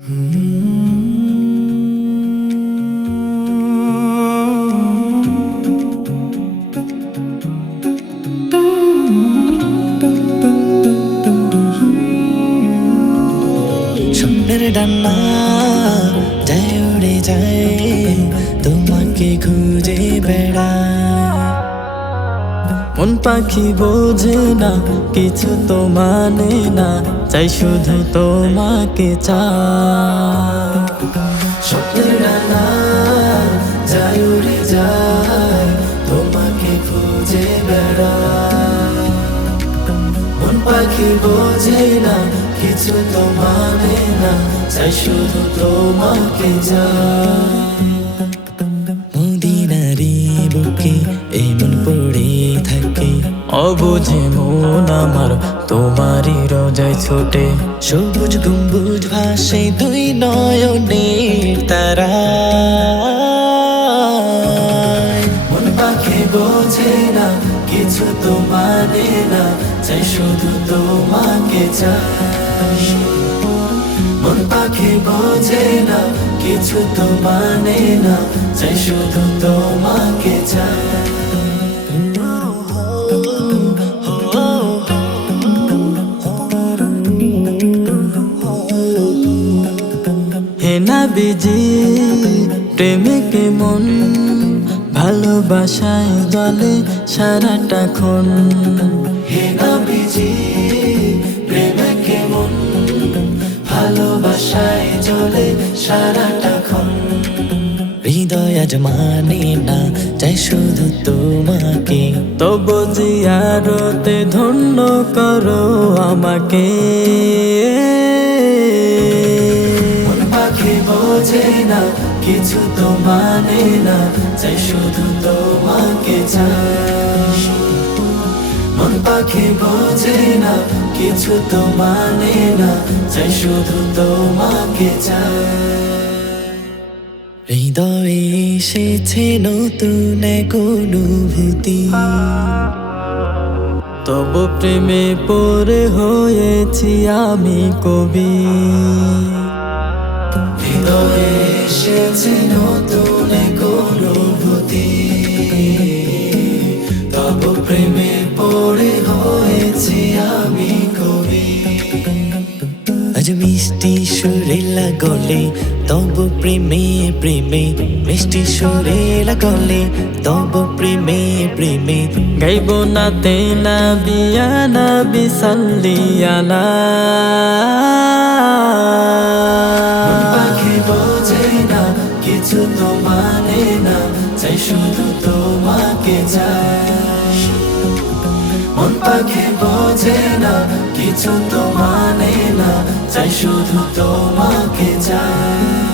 স্বপ্নের ডান্না যায় উড়ে যায়, তোমাকে খুঁজে বেড়ায়। মন পাখি বোঝে না, কিছু তো মানে না, চাই শুধু তোমাকে চায়। স্বপ্নের ডান্না যায় উড়ে যায়, তোমাকে খুঁজে বেড়ায়। মন পাখি বোঝে না, কিছু তো মানে না, চাই শুধু তোমাকে চায়। মদিনারি বুকে এই মন পড়ে থাকে, অবুঝে মন আমার তোমারই রোজায় ছোটে। সবুজ গম্বুজ ভাসে দুই নয়নের তারায়। মন পাখি বোঝে না, কিছু তো মানে না, চাই শুধু তোমাকে চাই। মন পাখি বোঝে না, কিছু তো মানে না, চাই শুধু তোমাকে চাই। হে নবীজি প্রেমিকে মন, ভালোবাসায় জলে সারাটাক্ষণ। হে নবীজি প্রেমিকে মন, ভালোবাসায় জলে সারাটাক্ষণ। হৃদয় আজ মানে না, চাই শুধু তোমাকে, তবু জিয়ারতে ধন্য করো আমাকে। মন পাখি বোঝে না, কিছু তো মানে না, চাই শুধু তোমাকে চাই। মন পাখি বোঝে না, কিছু তো মানে না, চাই শুধু তোমাকে চাই। হৃদয়ে এসেছে নতুন এক অনুভূতি, তবু প্রেমে পড়ে হয়েছি আমি কবি। হৃদয়ে এসেছে নতুন এক অনুভূতি, তবু প্রেমে পড়ে হয়েছি আমি কবি। আজ মিষ্টি সুরে লাগলে তবু প্রেমে প্রেমে, মিষ্টি সুরে লাগলে তবু প্রেমে প্রেমে, গাইব না তেনা বিয়া নবী সাল্লি আলা। পাখি বোঝে না, কিছু তো মানে না, চাই শুধু তোমাকে চাই। মন পাখি বোঝে না, কিছু তো মানে না, চাই শুধু তোমাকে চাই।